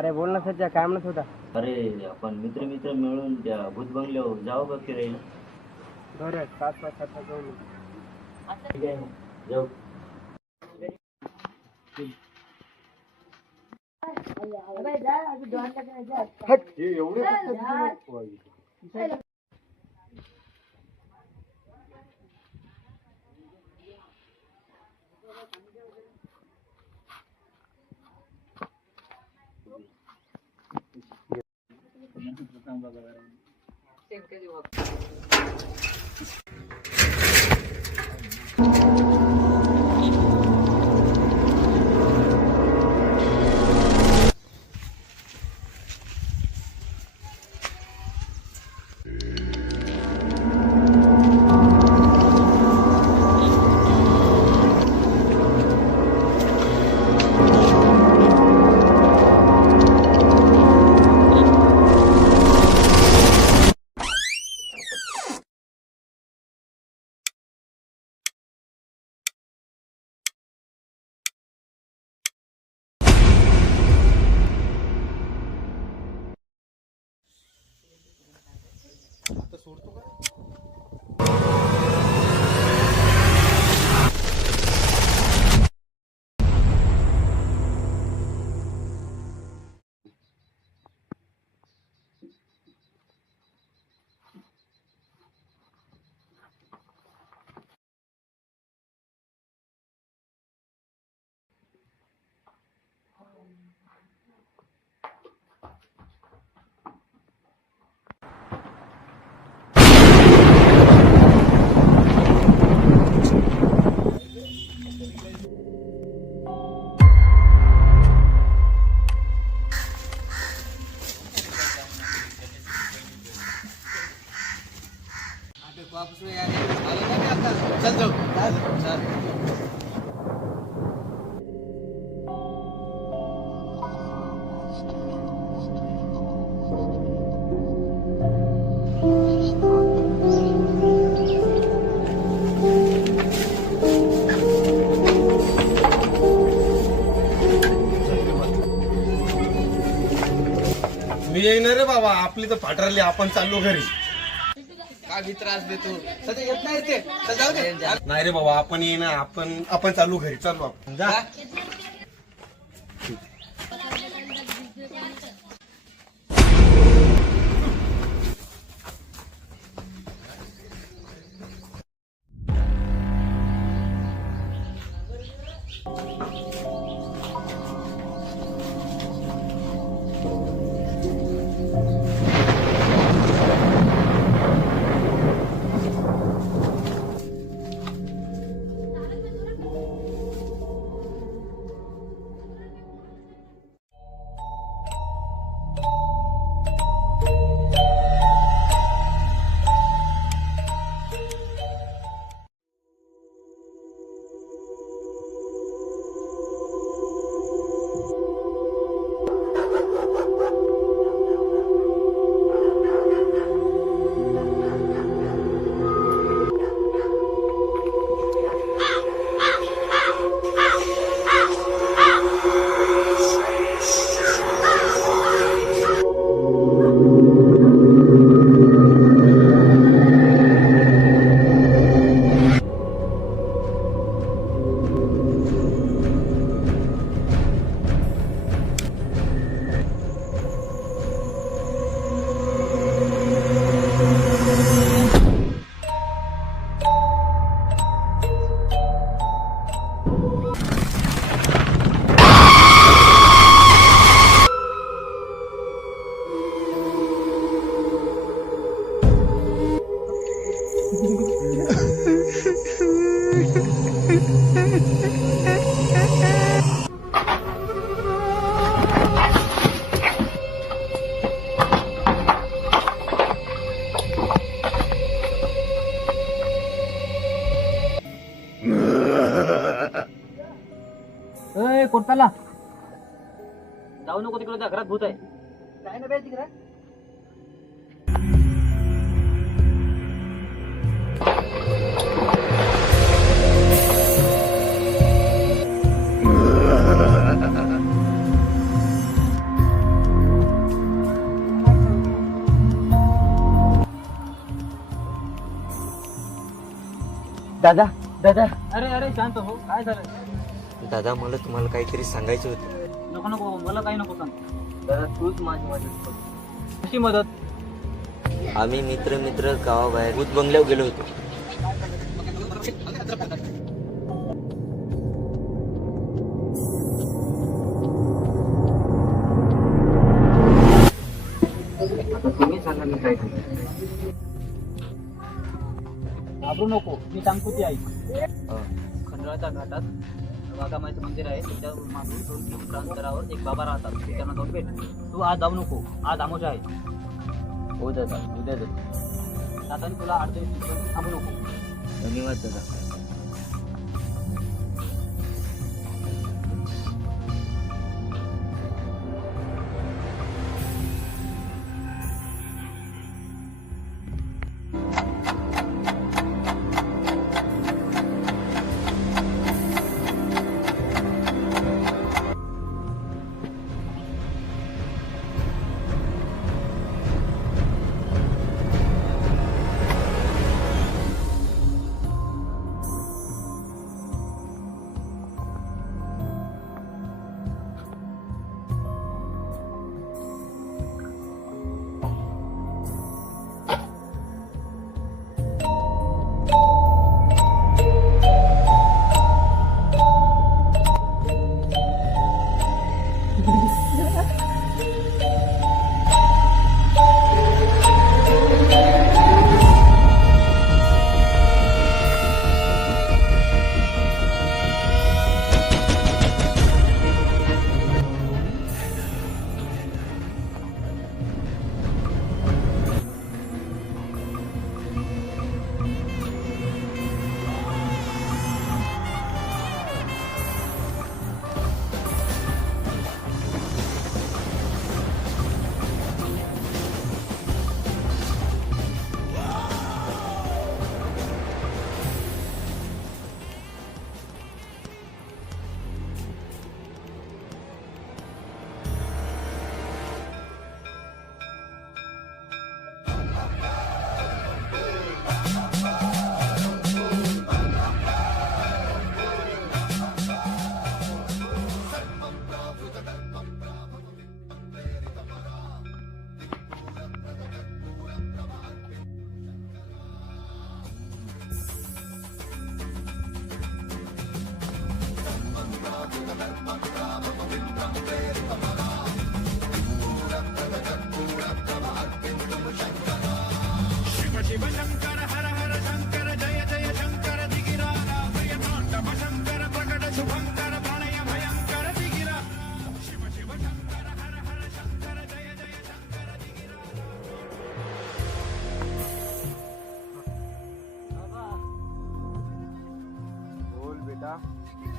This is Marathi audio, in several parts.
अरे बोल ना सध्या काय म्हणत होता? अरे आपण मित्र मित्र मिळून त्या भूत बंगल्यावर जाऊ का फिरायला? बरं 5-5 जाऊ. ठीक आहे, जाऊ. चल जाऊ. मी येणार रे बाबा, आपली तर फाटरली, आपण चाललो घरी. का भी त्रास देतो सध्या येत नाही ते. चल जाऊ दे. नाही रे बाबा, आपण येणार, आपण चालू घरी, चालू आपण जा. कोणताला जाऊ नको तिकडे, त्या घरात भूत आहे. काय ना बाई तिकडे. दादा दादा अरे अरे शांत हो, काय झालं? दादा मला तुम्हाला काहीतरी सांगायचं होतं. नको नको, मला काही नको सांग. दादा तूच माझी मदत कर. कशी मदत? आम्ही मित्र गावाबाहेर भूत बंगल्यावर गेलो होतो. आता तुम्ही सांगा मी काय करू. घाबरू नको, मी सांगतो ती ऐक. हा. खंडाळाच्या घाटात वाघामाईचं मंदिर आहे. त्याच्या मागून 2 किलोमीटर अंतरावर एक बाबा राहतात. ते त्यांना जाऊन भेट. तू आज जाऊ नको, आज आमोशा आहे. हो दादा उद्या जातो. आता तुला 8 दिवस थांबू नको. धन्यवाद दादा.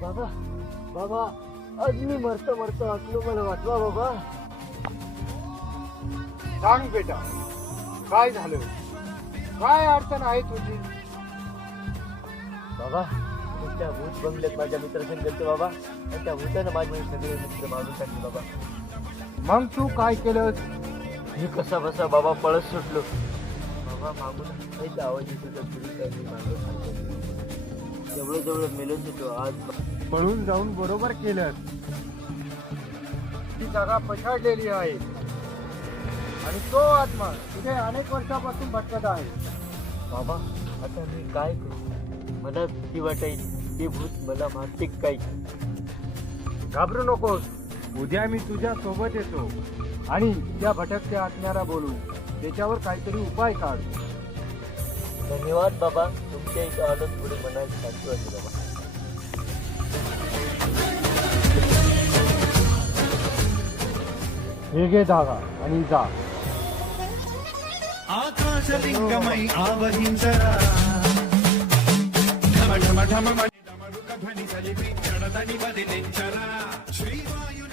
बाबा बाबा आज मी मरता असलो मला वाचवा बाबा. सांग बेटा, काय झालं? काय अडचण आहे तुझी? बाबा मी त्या भूत बंगल्यात माझ्या मित्रासंग गेलतो बाबा, आणि त्या भूतानं माझे सगळे मित्र मारून टाकले बाबा. मग तू काय केलंस? मी कसा बसा बाबा पळत सुटलो बाबा. मागून काहीच आवाज येत होता. पोलिसांनी मागं सांगितलं. जवळ मेलोच होतो आज. पळून जाऊन बरोबर केलंस. ती जागा पछाडलेली आहे आणि तो आत्मा तुझे अनेक वर्षापासून भटकत आहे. बाबा आता मी काय करू? मला भीती वाटायची. ते भूत मला मारते काय? घाबरू नकोस, उद्या मी तुझ्या सोबत येतो आणि त्या भटकत्या आत्म्याला बोलू. त्याच्यावर काहीतरी उपाय काढ. धन्यवाद बाबा. तुमच्या इथं आलं थोडी मनाची शांती वाटते बाबा. हे घे धागा आणि जा. आकाशलिंगमयी आवहिंसरा ढम ढम ढम ध्वनी ध्वनी चलिपी चढतणी बदिलेंचरा श्रीवायु